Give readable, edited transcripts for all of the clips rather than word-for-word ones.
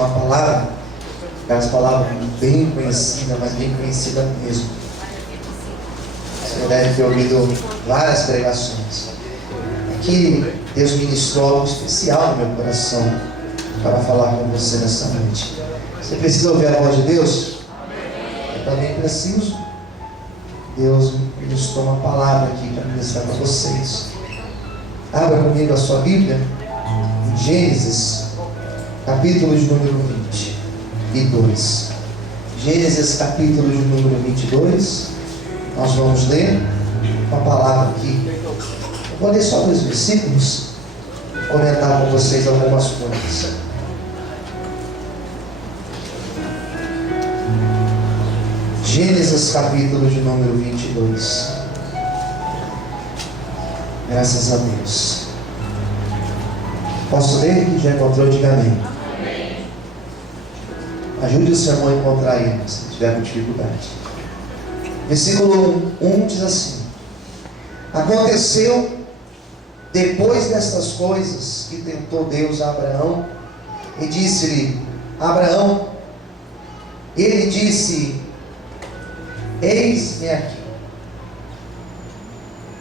uma palavra, aquelas palavras bem conhecidas, mas bem conhecida mesmo. Você deve ter ouvido várias pregações. Aqui Deus ministrou algo especial no meu coração para falar com você nessa noite. Você precisa ouvir a voz de Deus? Eu também preciso. Deus ministrou uma palavra aqui para ministrar para vocês. Abra comigo a sua Bíblia em Gênesis, capítulo de número 22. Gênesis, capítulo de número 22. Nós vamos ler uma palavra aqui. Eu vou ler só 2 versículos e comentar com vocês algumas coisas. Gênesis, capítulo de número 22. Graças a Deus. Posso ler? Quem já encontrou, diga amém. Amém. Ajude o seu irmão a encontrar ele, se tiver com dificuldade. Versículo 1 diz assim: aconteceu depois destas coisas que tentou Deus a Abraão e disse-lhe: Abraão. Ele disse: eis-me aqui.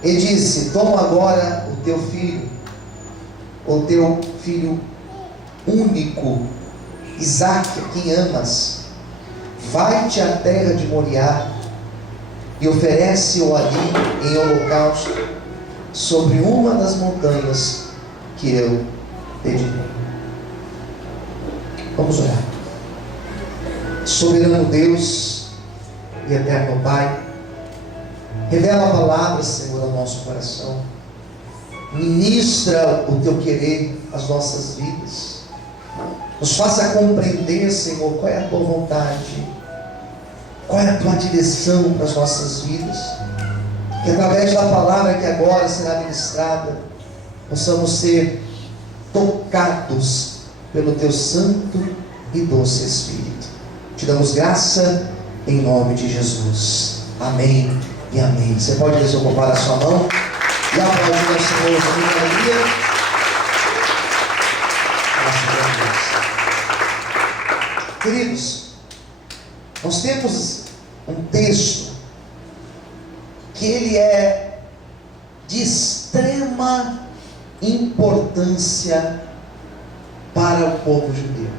Ele disse: toma agora o teu filho único, Isaque, a quem amas, vai-te à terra de Moriá e oferece-o ali em holocausto sobre uma das montanhas que eu te direi. Vamos orar. Soberano Deus e eterno Pai, revela a palavra, Senhor, ao nosso coração. Ministra o teu querer às nossas vidas. Nos faça compreender, Senhor, qual é a tua vontade, qual é a tua direção para as nossas vidas. Que através da palavra que agora será ministrada, possamos ser tocados pelo teu santo e doce Espírito. Te damos graça em nome de Jesus. Amém e amém. Você pode desocupar a sua mão e aplaudir ao Senhor com muita alegria. Queridos, nós temos um texto que ele é de extrema importância para o povo judeu.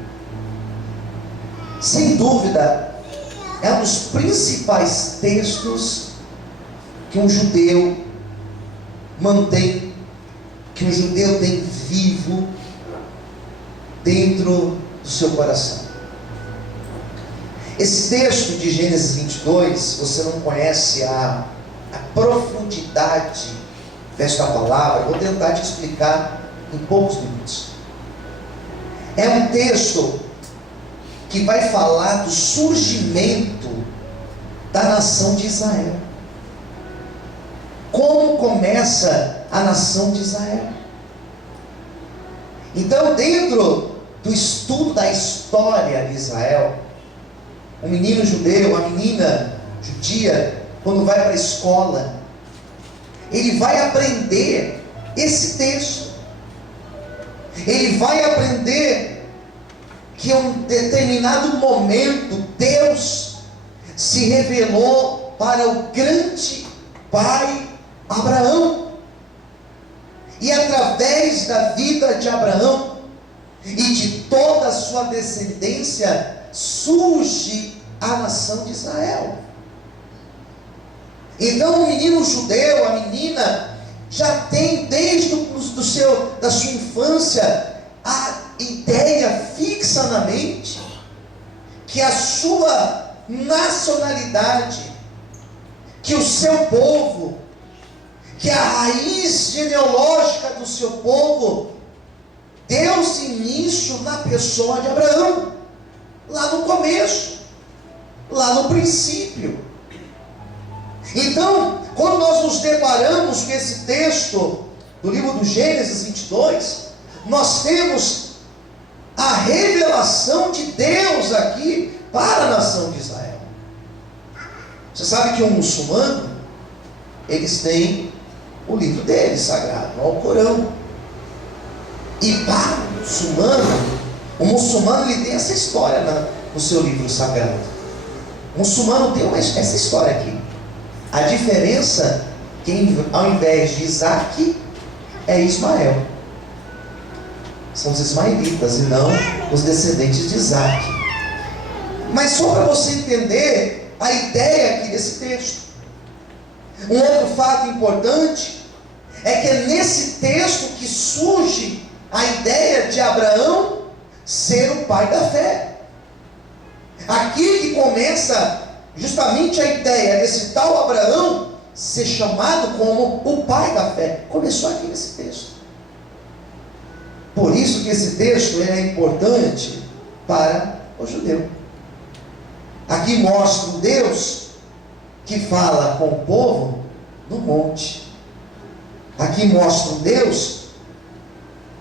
Sem dúvida, é um dos principais textos que um judeu mantém, que um judeu tem vivo dentro do seu coração. Esse texto de Gênesis 22, se você não conhece a profundidade desta palavra, eu vou tentar te explicar em poucos minutos. É um texto que vai falar do surgimento da nação de Israel. Como começa a nação de Israel? Então, dentro do estudo da história de Israel, um menino judeu, uma menina judia, quando vai para a escola, ele vai aprender esse texto. Ele vai aprender que em um determinado momento Deus se revelou para o grande pai Abraão, e através da vida de Abraão e de toda a sua descendência surge a nação de Israel. Então o menino judeu, a menina, já tem desde da sua infância a ideia fixa na mente que a sua nacionalidade, que o seu povo, que a raiz genealógica do seu povo deu-se início na pessoa de Abraão, lá no começo, lá no princípio. Então, quando nós nos deparamos com esse texto do livro do Gênesis 22, nós temos a revelação de Deus aqui para a nação de Israel. Você sabe que um muçulmano, eles têm o livro deles sagrado, o Alcorão. E para o muçulmano, O muçulmano ele tem essa história no seu livro sagrado. O muçulmano tem essa história aqui. A diferença que ao invés de Isaac é Ismael. São os ismaelitas e não os descendentes de Isaac. Mas só para você entender a ideia aqui desse texto. Um outro fato importante é que é nesse texto que surge a ideia de Abraão ser o pai da fé. Aqui que começa justamente a ideia desse tal Abraão ser chamado como o pai da fé. Começou aqui nesse texto. Por isso que esse texto é importante para o judeu. Aqui mostra um Deus que fala com o povo no monte. Aqui mostra um Deus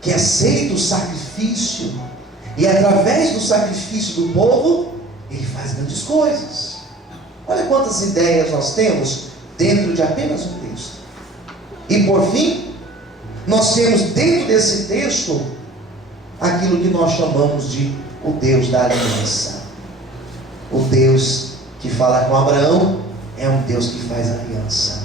que aceita o sacrifício, e através do sacrifício do povo ele faz grandes coisas. Olha quantas ideias nós temos dentro de apenas um texto. E por fim, nós temos dentro desse texto aquilo que nós chamamos de o Deus da aliança. O Deus que fala com Abraão é um Deus que faz aliança.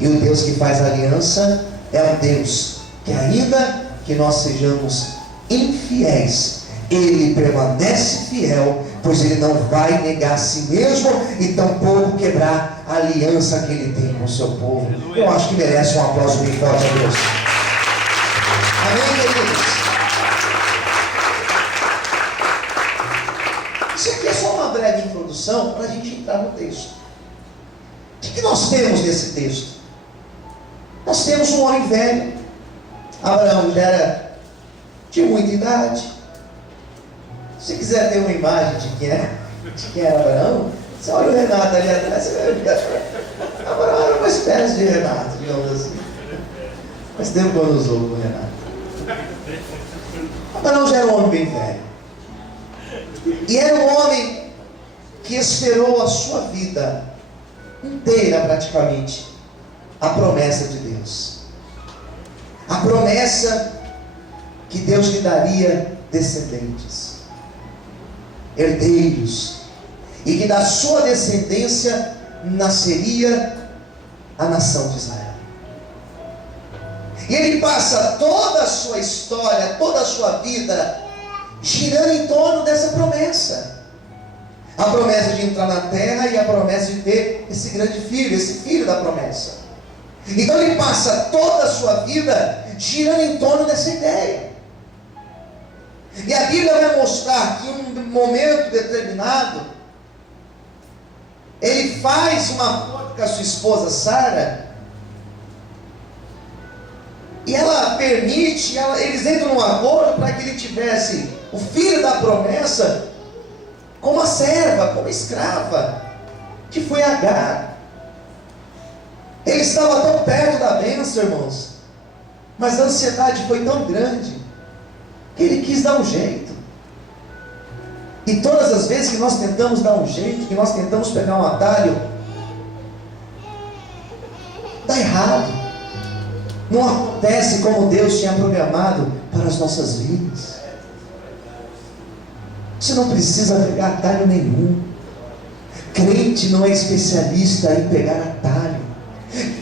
E o Deus que faz aliança é um Deus que, ainda que nós sejamos infiéis, Ele permanece fiel, pois Ele não vai negar a si mesmo e tampouco quebrar a aliança que Ele tem com o seu povo. Eu acho que merece um aplauso bem forte a Deus. Amém, queridos? Isso aqui é só uma breve introdução para a gente entrar no texto. O que nós temos nesse texto? Nós temos um homem velho. Abraão já era de muita idade. Se você quiser ter uma imagem de quem era Abraão, você olha o Renato ali atrás, você vai ver. Abraão era uma espécie de Renato, digamos assim. Mas tempo que eu não usou o Renato. Abraão já era um homem bem velho. E era um homem que esperou a sua vida inteira, praticamente, a promessa de Deus. A promessa que Deus lhe daria descendentes, herdeiros, e que da sua descendência nasceria a nação de Israel. E ele passa toda a sua história, toda a sua vida, girando em torno dessa promessa. A promessa de entrar na terra e a promessa de ter esse grande filho, esse filho da promessa. Então ele passa toda a sua vida girando em torno dessa ideia. E a Bíblia vai mostrar que em um momento determinado, ele faz um acordo com a sua esposa Sara, e ela permite, eles entram num acordo para que ele tivesse o filho da promessa como a serva, como a escrava, que foi Agar. Ele estava tão perto da bênção, irmãos, mas a ansiedade foi tão grande que ele quis dar um jeito. E todas as vezes que nós tentamos dar um jeito, que nós tentamos pegar um atalho, dá errado. Não acontece como Deus tinha programado para as nossas vidas. Você não precisa pegar atalho nenhum. Crente não é especialista em pegar atalho.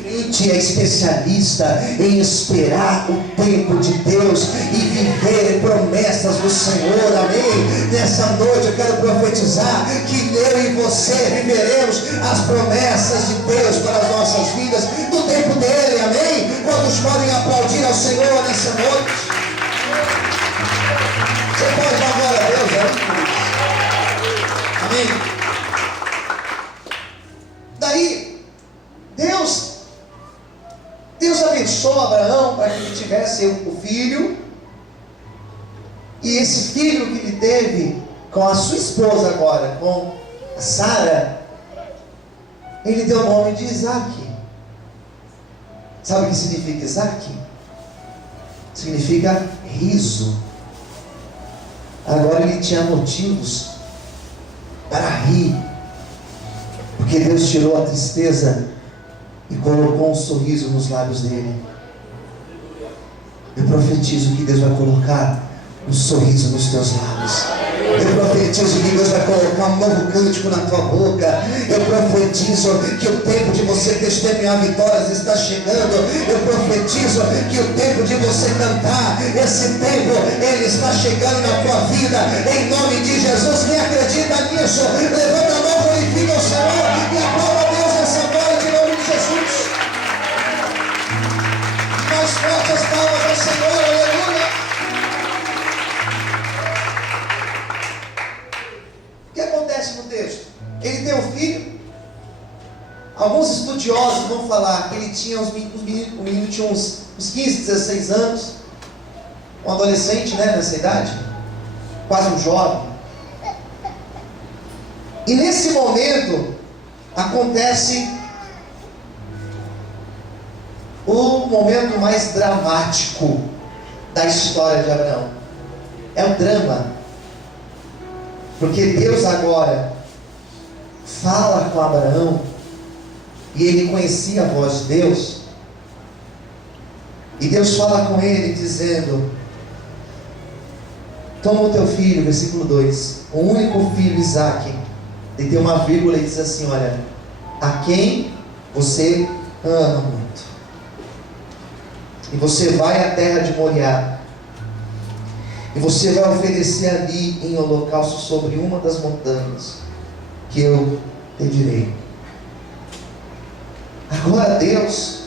Crente é especialista em esperar o tempo de Deus e viver promessas do Senhor. Amém? Nessa noite eu quero profetizar que eu e você viveremos as promessas de Deus para as nossas vidas no tempo dele. Amém? Quantos podem aplaudir ao Senhor nessa noite? Você pode dar glória a Deus, amém? Daí, Deus abençoou Abraão para que ele tivesse o filho, e esse filho que ele teve com a sua esposa agora, com a Sara, ele deu o nome de Isaac. Sabe o que significa Isaac? Significa riso. Agora ele tinha motivos para rir, porque Deus tirou a tristeza e colocou um sorriso nos lábios dele. Eu profetizo que Deus vai colocar um sorriso nos teus lábios. Eu profetizo que Deus vai colocar um novo cântico na tua boca. Eu profetizo que o tempo de você testemunhar vitórias está chegando. Eu profetizo que o tempo de você cantar, esse tempo, ele está chegando na tua vida. Em nome de Jesus, quem acredita nisso, levanta a mão, glorifica o Senhor e aplauda a Deus essa noite, em nome de Jesus. Mais forte as palmas ao Senhor, aleluia. O que acontece no texto? Ele tem um filho. Alguns estudiosos vão falar que ele tinha o menino tinha uns 15, 16 anos, um adolescente, né, nessa idade, quase um jovem. E nesse momento acontece o momento mais dramático da história de Abraão. É o drama, porque Deus agora fala com Abraão, e ele conhecia a voz de Deus, e Deus fala com ele dizendo: toma o teu filho, versículo 2, o único filho Isaque, e tem uma vírgula e diz assim: olha, a quem você ama muito, e você vai à terra de Moriá, e você vai oferecer ali em holocausto sobre uma das montanhas que eu te direi. Agora Deus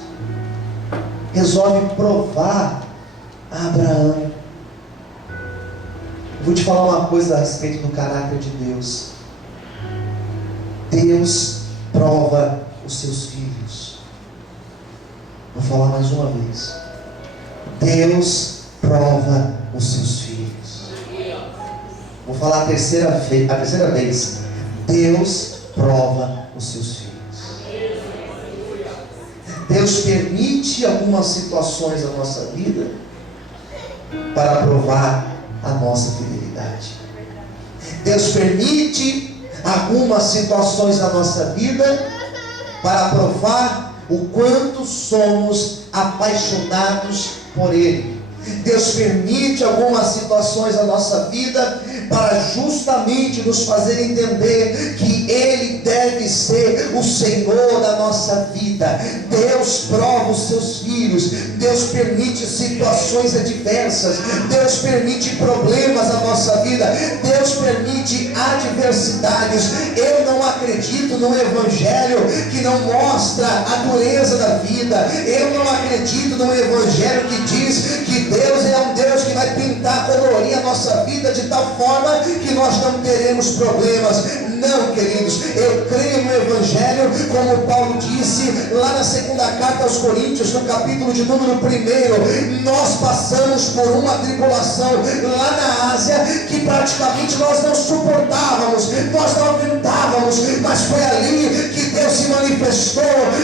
resolve provar a Abraão. Eu vou te falar uma coisa a respeito do caráter de Deus. Deus prova os seus filhos. Vou falar mais uma vez. Deus prova os seus filhos. Vou falar a terceira vez. Deus prova os seus filhos. Deus permite algumas situações na nossa vida para provar a nossa fidelidade. Deus permite algumas situações na nossa vida para provar o quanto somos apaixonados por Ele. Deus permite algumas situações na nossa vida para justamente nos fazer entender que Ele deve ser o Senhor da nossa vida. Deus prova os seus filhos. Deus permite situações adversas. Deus permite problemas na nossa vida. Deus permite adversidades. Eu não acredito no Evangelho que não mostra a dureza da vida. Eu não acredito no Evangelho que diz que Deus é um Deus que vai pintar, colorir a nossa vida de tal forma que nós não teremos problemas. Não, queridos, eu creio no Evangelho, como Paulo disse lá na segunda carta aos Coríntios, no capítulo de número 1. Nós passamos por uma tribulação lá na Ásia que praticamente nós não suportávamos, nós não aguentávamos, mas foi ali que Deus se manifestou,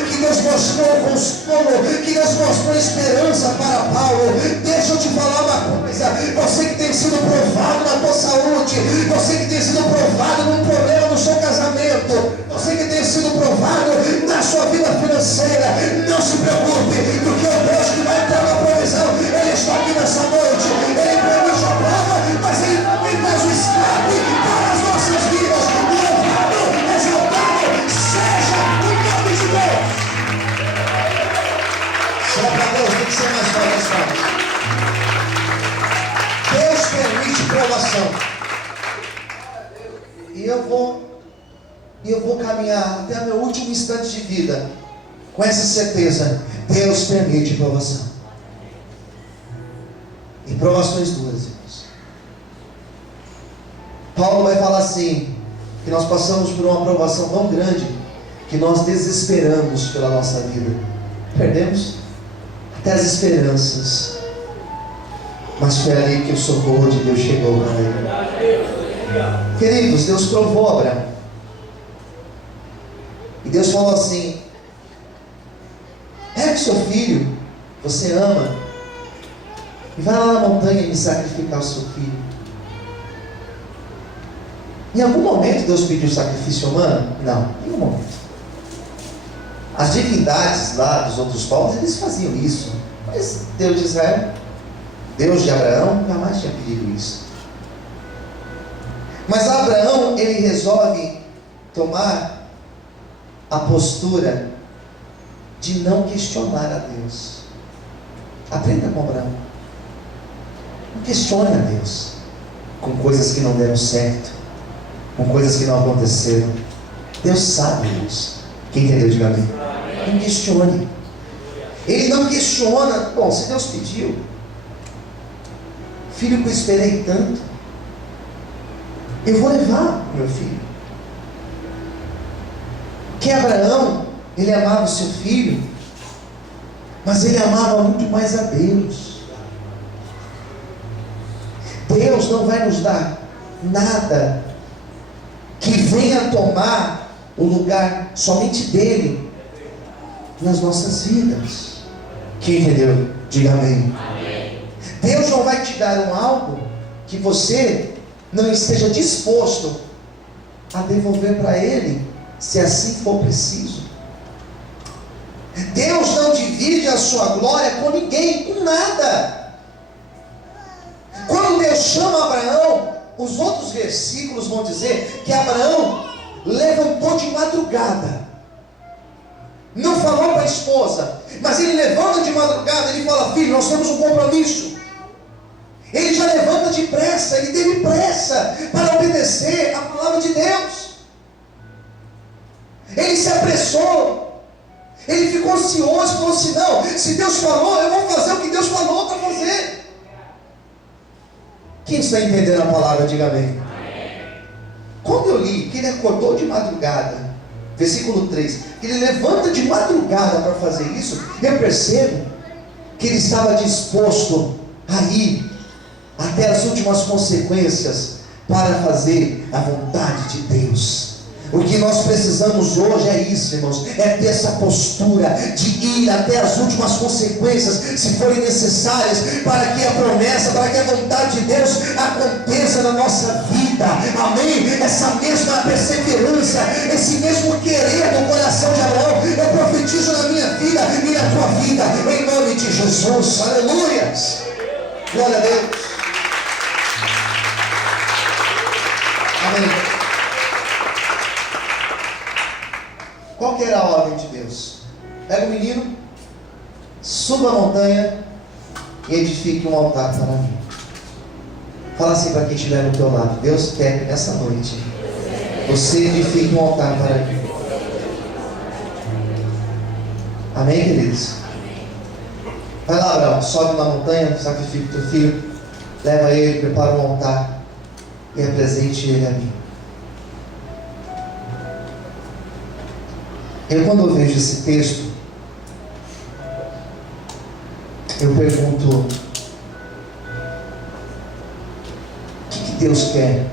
que Deus mostrou consolo, que Deus mostrou esperança para Paulo. Deixa eu te falar uma coisa: você que tem sido provado na tua saúde, você que tem sido provado num problema no seu casamento, você que tem sido provado na sua vida financeira, não se preocupe, porque o Deus que vai entrar na provisão, Ele está aqui nessa noite. Ele permite a prova, mas Ele também traz o escape para as nossas vidas. Louvado, exaltado seja o nome de Deus. Só para Deus tem que ser mais forte. Deus permite provação. E eu vou caminhar até o meu último instante de vida com essa certeza: Deus permite provação. E provações duras, irmãos. Paulo vai falar assim, que nós passamos por uma provação tão grande que nós desesperamos pela nossa vida, perdemos até as esperanças, mas foi ali que o socorro de Deus chegou para ele. Queridos, Deus provou Abraão. E Deus falou assim: pega o seu filho, você ama, e vai lá na montanha e me sacrificar o seu filho. Em algum momento Deus pediu sacrifício humano? Não, em nenhum momento. As divindades lá dos outros povos, eles faziam isso, mas Deus de Israel Deus de Abraão jamais tinha pedido isso. Mas Abraão, ele resolve tomar a postura de não questionar a Deus. Aprenda com Abraão. Não questione a Deus com coisas que não deram certo, com coisas que não aconteceram. Deus sabe isso. Quem entendeu, diga amém. Não questione. Ele não questiona. Bom, se Deus pediu, filho que eu esperei tanto, eu vou levar meu filho. Que Abraão, ele amava o seu filho, mas ele amava muito mais a Deus. Deus não vai nos dar nada que venha tomar o lugar somente dele nas nossas vidas. Quem entendeu? Diga amém. Deus não vai te dar algo que você não esteja disposto a devolver para Ele, se assim for preciso. Deus não divide a sua glória com ninguém, com nada. Quando Deus chama Abraão, os outros versículos vão dizer que Abraão levantou de madrugada. Não falou para a esposa, mas ele levanta de madrugada, ele fala: filho, nós temos um compromisso. Ele já levanta depressa, ele teve pressa para obedecer a palavra de Deus. Ele se apressou, ele ficou ansioso, falou assim: não, se Deus falou, eu vou fazer o que Deus falou para fazer. Quem está entendendo a palavra, diga amém. Quando eu li que ele acordou de madrugada, versículo 3, ele levanta de madrugada para fazer isso, eu percebo que ele estava disposto a ir até as últimas consequências para fazer a vontade de Deus. O que nós precisamos hoje é isso, irmãos, é ter essa postura de ir até as últimas consequências, se forem necessárias, para que a promessa, para que a vontade de Deus aconteça na nossa vida. Amém? Essa mesma perseverança, esse mesmo querer do coração de Abraão, eu profetizo na minha vida e na tua vida, em nome de Jesus. Aleluia! Glória a Deus. Amém. Qual que era a ordem de Deus? Pega o menino, suba a montanha e edifique um altar para mim. Fala assim para quem estiver no teu lado: Deus quer que nessa noite você edifique um altar para mim. Amém, queridos? Vai lá, Abraão, sobe na montanha, sacrifica o teu filho, leva ele, prepara um altar e apresente ele a mim. Quando eu vejo esse texto, eu pergunto: o que Deus quer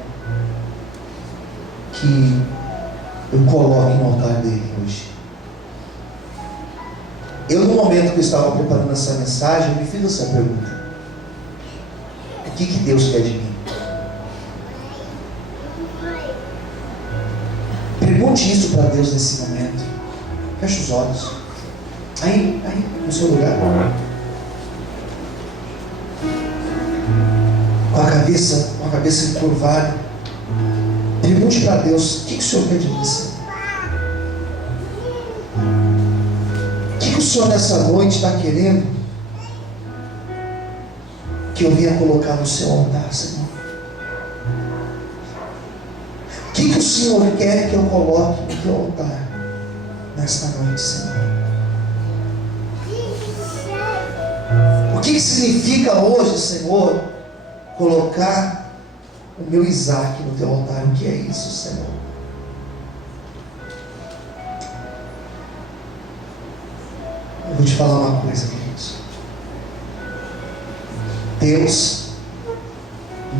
que eu coloque no altar dele hoje? Eu, no momento que eu estava preparando essa mensagem, me fiz essa pergunta: o que Deus quer de mim? Pergunte isso para Deus nesse momento. Feche os olhos. Aí, no seu lugar. Com a cabeça encurvada. Pergunte para Deus: o que o Senhor quer de você? O que o Senhor nessa noite está querendo que eu venha colocar no seu altar, Senhor? O que o Senhor quer que eu coloque no teu altar nesta noite, Senhor? O que significa hoje, Senhor, colocar o meu Isaac no teu altar? O que é isso, Senhor? Eu vou te falar uma coisa, queridos. Deus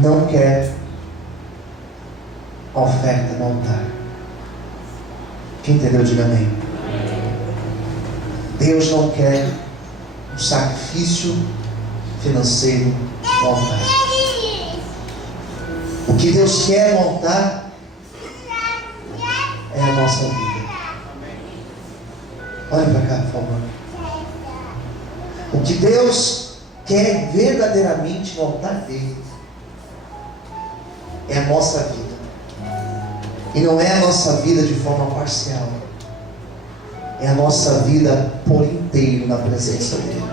não quer oferta no altar. Quem entendeu, diga amém. Deus não quer um sacrifício financeiro no altar. O que Deus quer no altar é a nossa vida. Olha para cá, por favor. O que Deus quer verdadeiramente no altar dele é a nossa vida. E não é a nossa vida de forma parcial, é a nossa vida por inteiro na presença dele.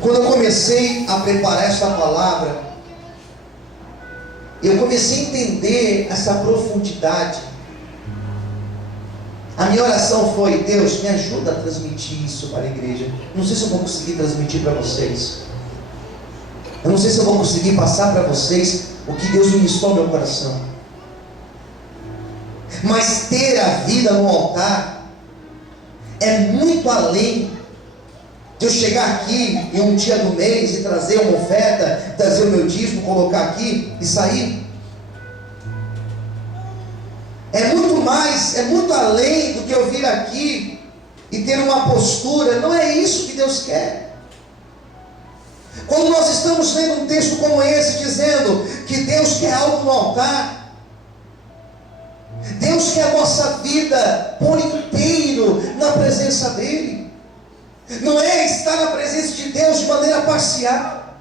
Quando eu comecei a preparar esta palavra, eu comecei a entender essa profundidade. A minha oração foi: Deus, me ajuda a transmitir isso para a igreja. Não sei se eu vou conseguir transmitir para vocês. Eu não sei se eu vou conseguir passar para vocês o que Deus ministrou no meu coração. Mas ter a vida no altar é muito além de eu chegar aqui em um dia do mês e trazer uma oferta, trazer o meu dízimo, colocar aqui e sair. É muito mais, é muito além do que eu vir aqui e ter uma postura. Não é isso que Deus quer. Quando nós estamos lendo um texto como esse, dizendo que Deus quer algo no altar, Deus quer a nossa vida por inteiro na presença dEle. Não é estar na presença de Deus de maneira parcial,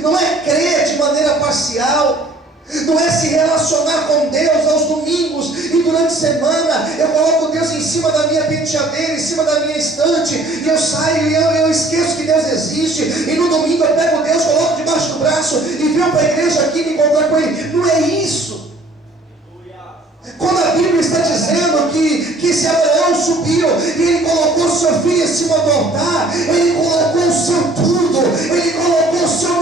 não é crer de maneira parcial, não é se relacionar com Deus aos domingos e durante a semana eu coloco Deus em cima da minha penteadeira, em cima da minha estante, e eu saio e eu esqueço que Deus existe, e no domingo eu pego Deus, coloco debaixo do braço e venho para a igreja aqui me encontrar com Ele. Não é isso. Quando a Bíblia está dizendo que se Abraão subiu e ele colocou seu filho em cima do altar, ele colocou o seu tudo, ele colocou o seu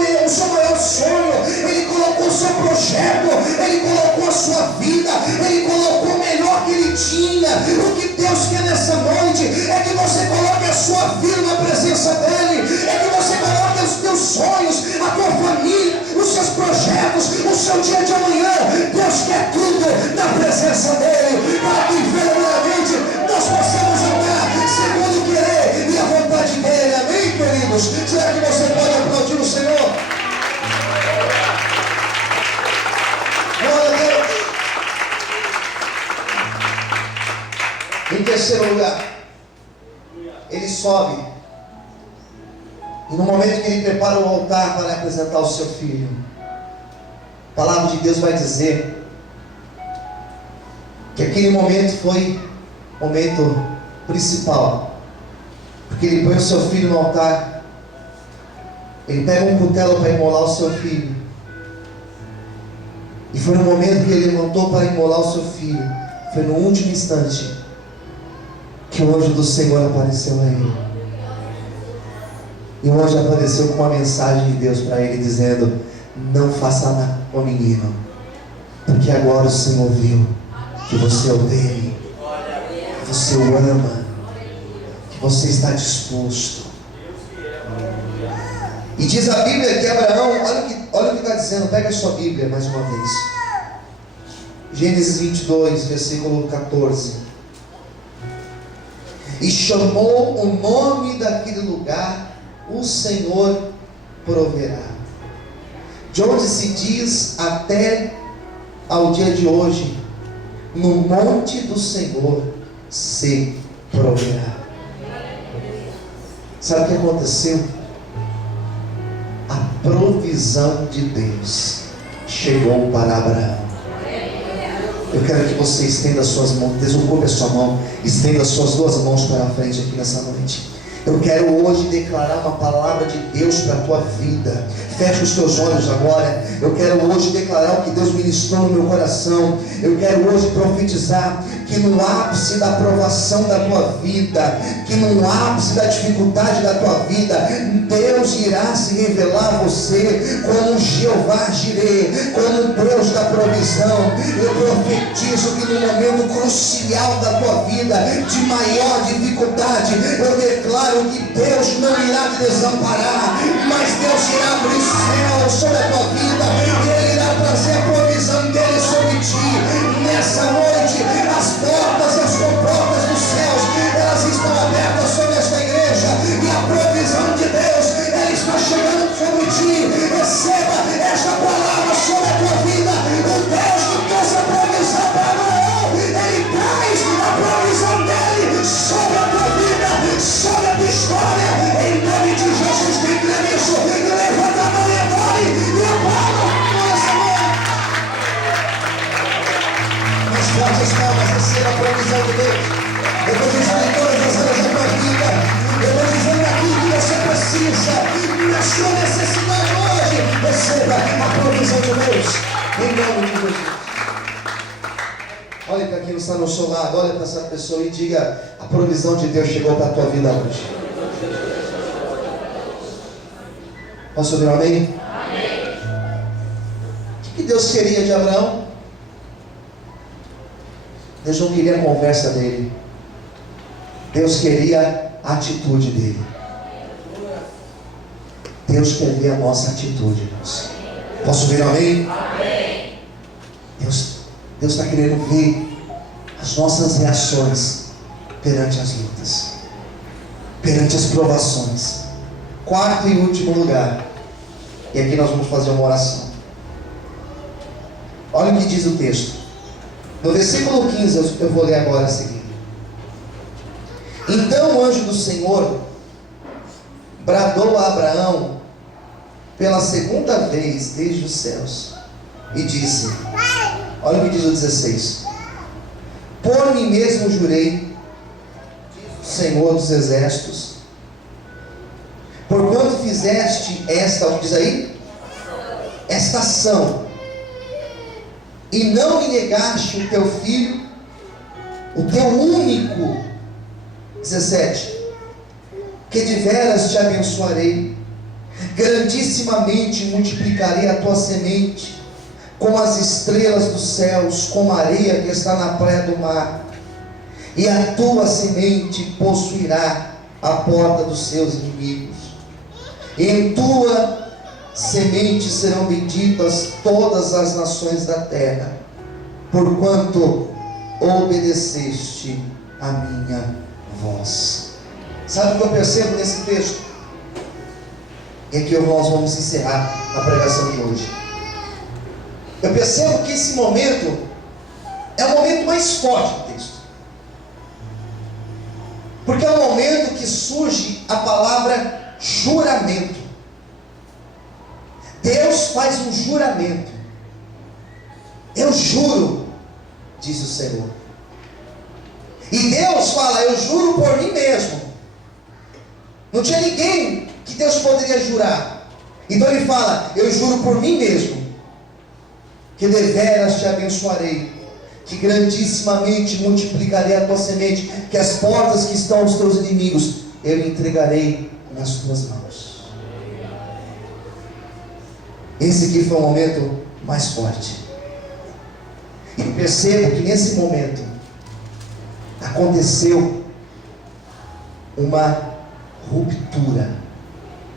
maior sonho, ele colocou o seu projeto, ele colocou a sua vida, ele colocou o melhor que ele tinha. O que Deus quer nessa noite é que você coloque a sua vida na presença dele, é que você coloque os teus sonhos, a tua família, os seus projetos, o seu dia de amanhã. Deus quer tudo na presença dele, para que verdadeiramente nós possamos andar segundo o querer e a vontade dele. Amém, queridos? Será que você pode aplaudir o Senhor? Glória a Deus. Em terceiro lugar, ele sobe, e no momento que ele prepara o altar para apresentar o seu filho, a palavra de Deus vai dizer que aquele momento foi o momento principal, porque ele põe o seu filho no altar, ele pega um cutelo para imolar o seu filho, e foi no momento que ele levantou para imolar o seu filho, foi no último instante que o anjo do Senhor apareceu a ele. E o anjo apareceu com uma mensagem de Deus para ele, dizendo: não faça nada com o menino, porque agora o Senhor viu que você é o dele, que você o ama, que você está disposto. E diz a Bíblia que Abraão, olha o que está dizendo, pega a sua Bíblia mais uma vez, Gênesis 22, versículo 14. E chamou o nome daquele lugar: o Senhor proverá. De onde se diz até ao dia de hoje: no monte do Senhor se proverá. Sabe o que aconteceu? A provisão de Deus chegou para Abraão. Eu quero que você estenda as suas mãos, desocupe a sua mão, estenda as suas duas mãos para a frente aqui nessa noite. Eu quero hoje declarar uma palavra de Deus para a tua vida. Feche os teus olhos agora. Eu quero hoje declarar o que Deus ministrou no meu coração. Eu quero hoje profetizar que no ápice da provação da tua vida, que no ápice da dificuldade da tua vida, Deus irá se revelar a você como Jeová Jireh, como Deus da provisão. Eu profetizo que no momento crucial da tua vida, de maior dificuldade, eu declaro que Deus não irá te desamparar, mas Deus irá abrir céu sobre a tua vida, e Ele irá trazer a provisão dEle sobre ti. Nessa noite, as portas e as comportas dos céus, elas estão abertas sobre esta igreja, e a provisão de Deus, ela está chegando sobre ti. Receba esta palavra sobre a tua vida. O Deus que trouxe a provisão para Abraão, Ele traz a provisão dEle sobre a tua vida, sobre a tua história, em nome de forte as palmas, receba a provisão de Deus. Eu vou dizer em todas as áreas da tua vida. Eu vou dizer aquilo que você precisa. Na sua necessidade hoje, receba a provisão de Deus. Em nome de Jesus. Olhe para quem está no seu lado, olhe para essa pessoa e diga: a provisão de Deus chegou para a tua vida hoje. Posso ouvir um amém? Amém. O que Deus queria de Abraão? Deus não queria a conversa dele. Deus queria a atitude dele. Deus quer ver a nossa atitude, irmãos. Posso ouvir um amém? Amém. Deus está querendo ver as nossas reações perante as lutas, perante as provações. Quarto e último lugar, e aqui nós vamos fazer uma oração. Olha o que diz o texto. No versículo 15, eu vou ler agora a seguir. Então o anjo do Senhor bradou a Abraão pela segunda vez desde os céus e disse: olha o que diz o 16: por mim mesmo jurei, Senhor dos exércitos, porquanto fizeste esta, o que diz aí? Esta ação, e não me negaste o teu filho, o teu único. 17: que de veras te abençoarei, grandissimamente multiplicarei a tua semente, como as estrelas dos céus, como a areia que está na praia do mar, e a tua semente possuirá a porta dos seus inimigos, e em tua semente serão benditas todas as nações da terra, porquanto obedeceste a minha voz. Sabe o que eu percebo nesse texto? E aqui nós vamos encerrar a pregação de hoje. Eu percebo que esse momento é o momento mais forte do texto, porque é o momento que surge a palavra juramento. Deus faz um juramento. Eu juro, diz o Senhor. E Deus fala: eu juro por mim mesmo. Não tinha ninguém que Deus poderia jurar. Então ele fala: eu juro por mim mesmo, que deveras te abençoarei, que grandissimamente multiplicarei a tua semente, que as portas que estão aos teus inimigos eu entregarei nas tuas mãos. Esse aqui foi o momento mais forte. E percebo que nesse momento aconteceu uma ruptura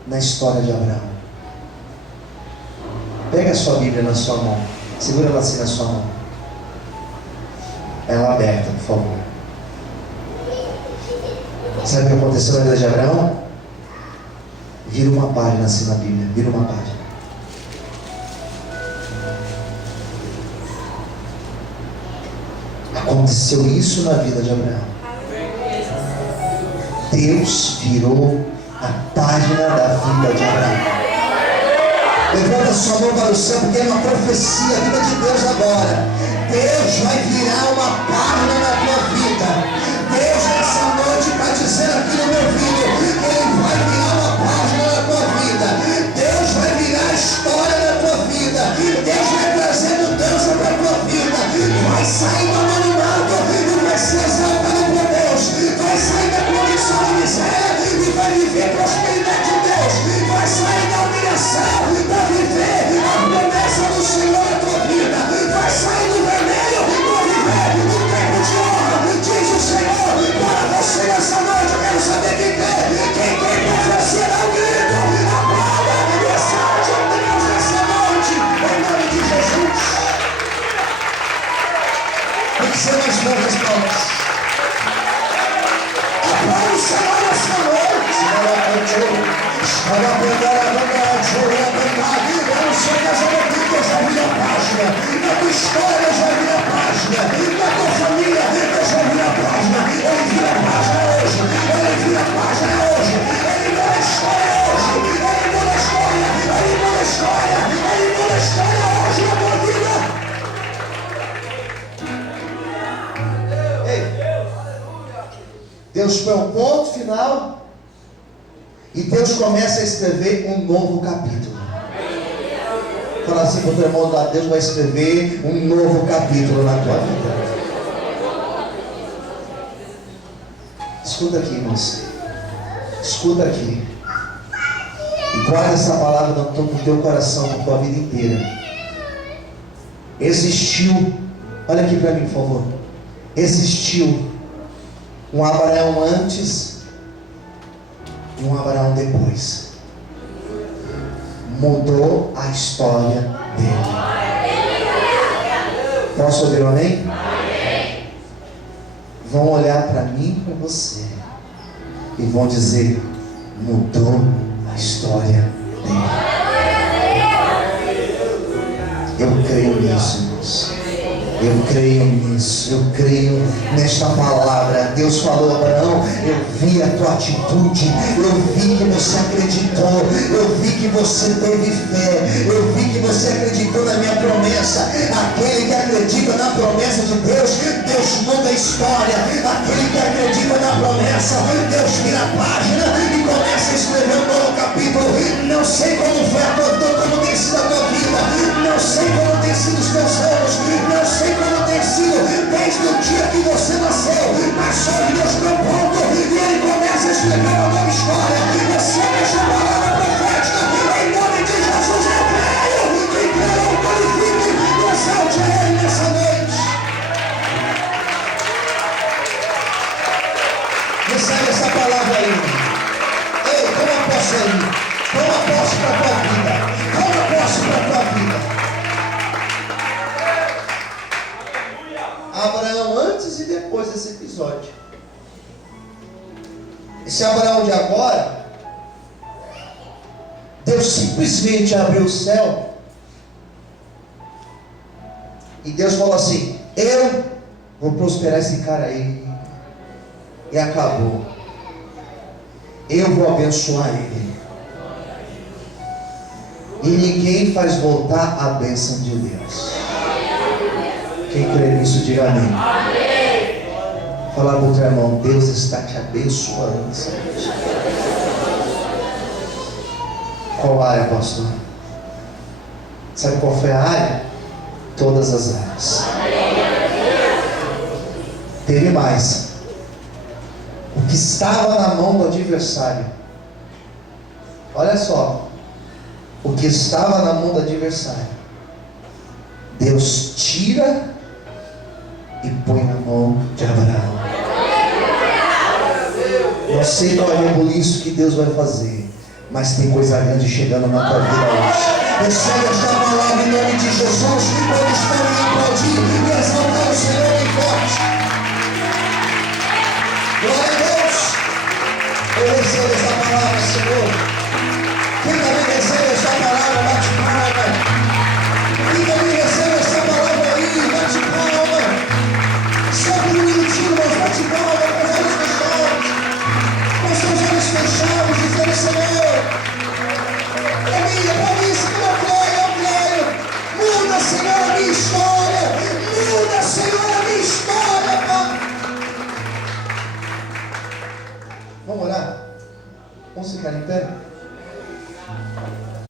na história de Abraão. Pega a sua Bíblia na sua mão, segura ela assim na sua mão, ela aberta, por favor. Sabe o que aconteceu na vida de Abraão? Vira uma página assim na Bíblia, vira uma página. Aconteceu isso na vida de Abraão. Deus virou a página da vida de Abraão. Levanta sua mão para o céu, porque é uma profecia, a vida de Deus agora. Deus vai virar uma página na tua vida. Deus nessa noite está dizendo aqui no meu ouvido: Ele vai virar uma página na tua vida. Deus vai virar a história da tua vida. Deus vai trazer mudança para a tua vida. Vai sair do anonimato e vai ser exaltado por Deus. Vai sair da condição de miséria e vai viver a prosperidade de Deus. Vai sair da humilhação para viver a promessa do Senhor na tua vida. Vai sair do vermelho para viver o tempo de honra, diz o Senhor. Para você nessa noite, eu quero saber quem tem. Quem tem para oferecer ao grito, a palavra e a salve de Deus nessa noite, em nome de Jesus. Tem que ser mais forte as palmas. Aplaude o Senhor nessa noite. Eu não sei casar aqui, Deus vai vir a página. Na tua história, Deus vai vir a página. Na tua família, Deus vai vir a página. Ele vira a página hoje. Ele vira a página hoje. Ele muda a história hoje. Ele muda a história. Ele muda a história. Ele muda a história hoje na tua vida. Deus põe um ponto final e Deus começa a escrever um novo capítulo. Fala assim para o teu irmão: Deus vai escrever um novo capítulo na tua vida. Escuta aqui, irmãos. Escuta aqui. E guarda essa palavra no teu coração, na tua vida inteira. Existiu, olha aqui para mim, por favor. Existiu um Abraão antes e um Abraão depois. Mudou a história dele. Posso ouvir um amém? Vão olhar para mim e para você e vão dizer: mudou a história dele. Eu creio nisso, irmãos. Eu creio nisso, eu creio nesta palavra. Deus falou: Abraão, eu vi a tua atitude, eu vi que você acreditou, eu vi que você teve fé, eu vi que você acreditou na minha promessa. Aquele que acredita na promessa de Deus, Deus muda a história. Aquele que acredita na promessa, Deus vira a página e começa a escrever um novo capítulo. Não sei como foi como tem sido a tua vida, não sei como tem sido os teus anos, não sei como tem sido desde o dia que você nasceu, mas só Deus põe um ponto e Ele começa a escrever uma nova história. Recebe esta palavra profética em nome de Jesus. Eu creio. Quem creu, glorifique e exalte a Ele nessa noite. Recebe essa palavra aí. Ei, toma posse aí. Toma posse para a tua vida. Toma posse para a tua vida. Abraão antes e depois desse episódio. Esse Abraão de agora, Deus simplesmente abriu o céu e Deus falou assim: eu vou prosperar esse cara aí. E acabou. Eu vou abençoar ele. E ninguém faz voltar a bênção de Deus. Quem crê nisso, diga amém. Fala para o teu irmão: Deus está te abençoando. Qual área, pastor? Sabe qual foi a área? Todas as áreas. Teve mais. O que estava na mão do adversário, olha só, o que estava na mão do adversário, Deus tira e põe na mão de Abraão. Não sei qual é o rebuliço que Deus vai fazer, mas tem coisa grande chegando na tua vida hoje. Recebe esta palavra em nome de Jesus. Todos podem aplaudir e exaltar o Senhor bem forte. Glória a Deus. Eu recebo esta palavra, Senhor. Quem também recebe esta palavra, bate palma. Quem também recebe esta palavra aí, bate palma. Só por um minutinho, mas bate palma com os olhos fechados. Com seus olhos fechados, dizendo: Senhor, para mim, Senhor, eu creio. Muda, Senhor, a minha história. Muda, Senhor, a minha história, Pai. Vamos orar? Vamos ficar em pé?